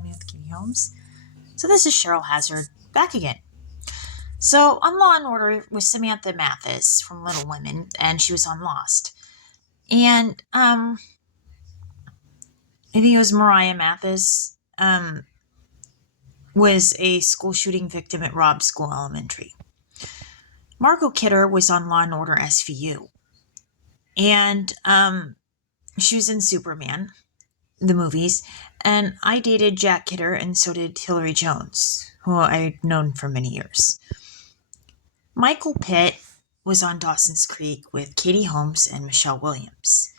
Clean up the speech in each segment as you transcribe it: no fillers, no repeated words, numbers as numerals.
on me with Katie Holmes. So this is Cheryl Hazard back again. So on Law and Order was Samantha Mathis from Little Women, and she was on Lost. And I think it was Mariah Mathis, was a school shooting victim at Robb School Elementary. Margot Kidder was on Law and Order SVU, and she was in Superman, the movies, and I dated Jack Kidder, and so did Hillary Jones, who I'd known for many years. Michael Pitt was on Dawson's Creek with Katie Holmes and Michelle Williams.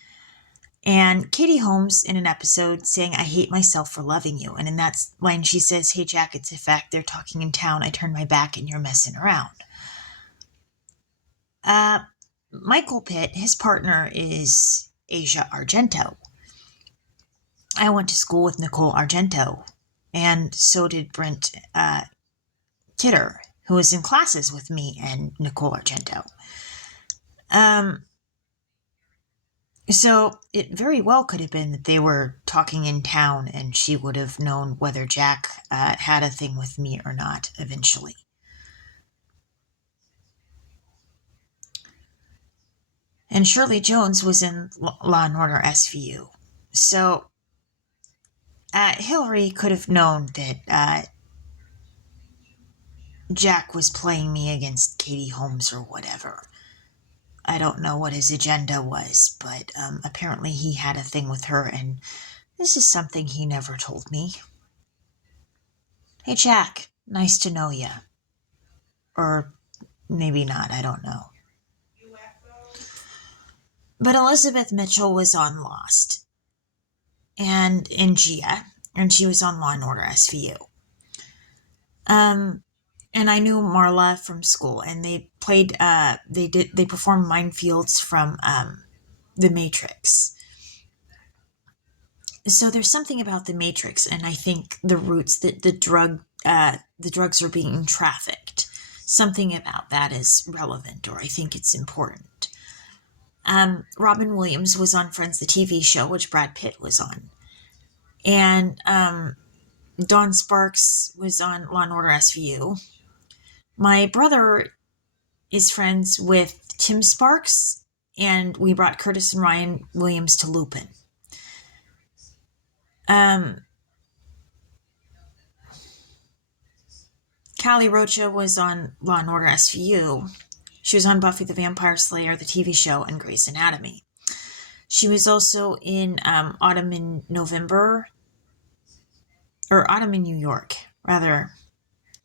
And Katie Holmes in an episode saying, "I hate myself for loving you." And in that line she says, "Hey Jack, it's a fact, they're talking in town. I turned my back and you're messing around." Michael Pitt, his partner is Asia Argento. I went to school with Nicole Argento, and so did Brent Kidder, who was in classes with me and Nicole Argento. So it very well could have been that they were talking in town and she would have known whether Jack had a thing with me or not eventually. And Shirley Jones was in Law and Order SVU. So Hillary could have known that Jack was playing me against Katie Holmes or whatever. I don't know what his agenda was, but apparently he had a thing with her, and this is something he never told me. "Hey, Jack, nice to know ya." Or maybe not, I don't know. But Elizabeth Mitchell was on Lost, and in Gia, and she was on Law and Order SVU. And I knew Marla from school, and they played, they performed Minefields from The Matrix. So there's something about The Matrix, and I think the roots that the drugs are being trafficked. Something about that is relevant, or I think it's important. Robin Williams was on Friends, the TV show, which Brad Pitt was on. And Dawn Sparks was on Law and Order SVU. My brother is friends with Tim Sparks, and we brought Curtis and Ryan Williams to Lupin. Callie Rocha was on Law and Order SVU. She was on Buffy the Vampire Slayer, the TV show, and Grey's Anatomy. She was also in Autumn in November, or Autumn in New York, rather.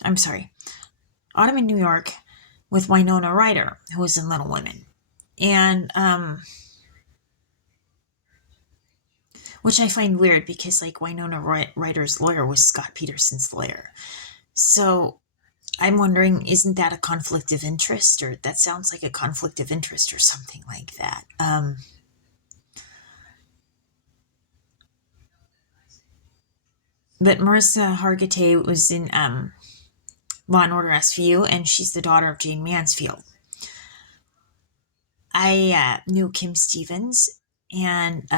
I'm sorry. Autumn in New York with Winona Ryder, who was in Little Women. And, which I find weird because, like, Winona Ryder's lawyer was Scott Peterson's lawyer. So I'm wondering, isn't that a conflict of interest? Or that sounds like a conflict of interest or something like that. But Marissa Hargitay was in Law and Order SVU, and she's the daughter of Jane Mansfield. I knew Kim Stevens, and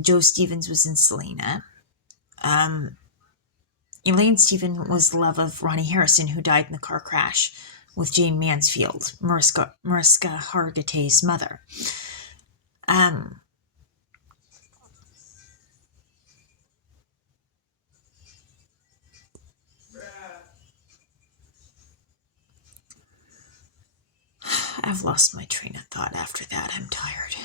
Joe Stevens was in Selena. Elaine Stevens was the love of Ronnie Harrison, who died in the car crash with Jane Mansfield, Mariska Hargitay's mother. I've lost my train of thought after that. I'm tired.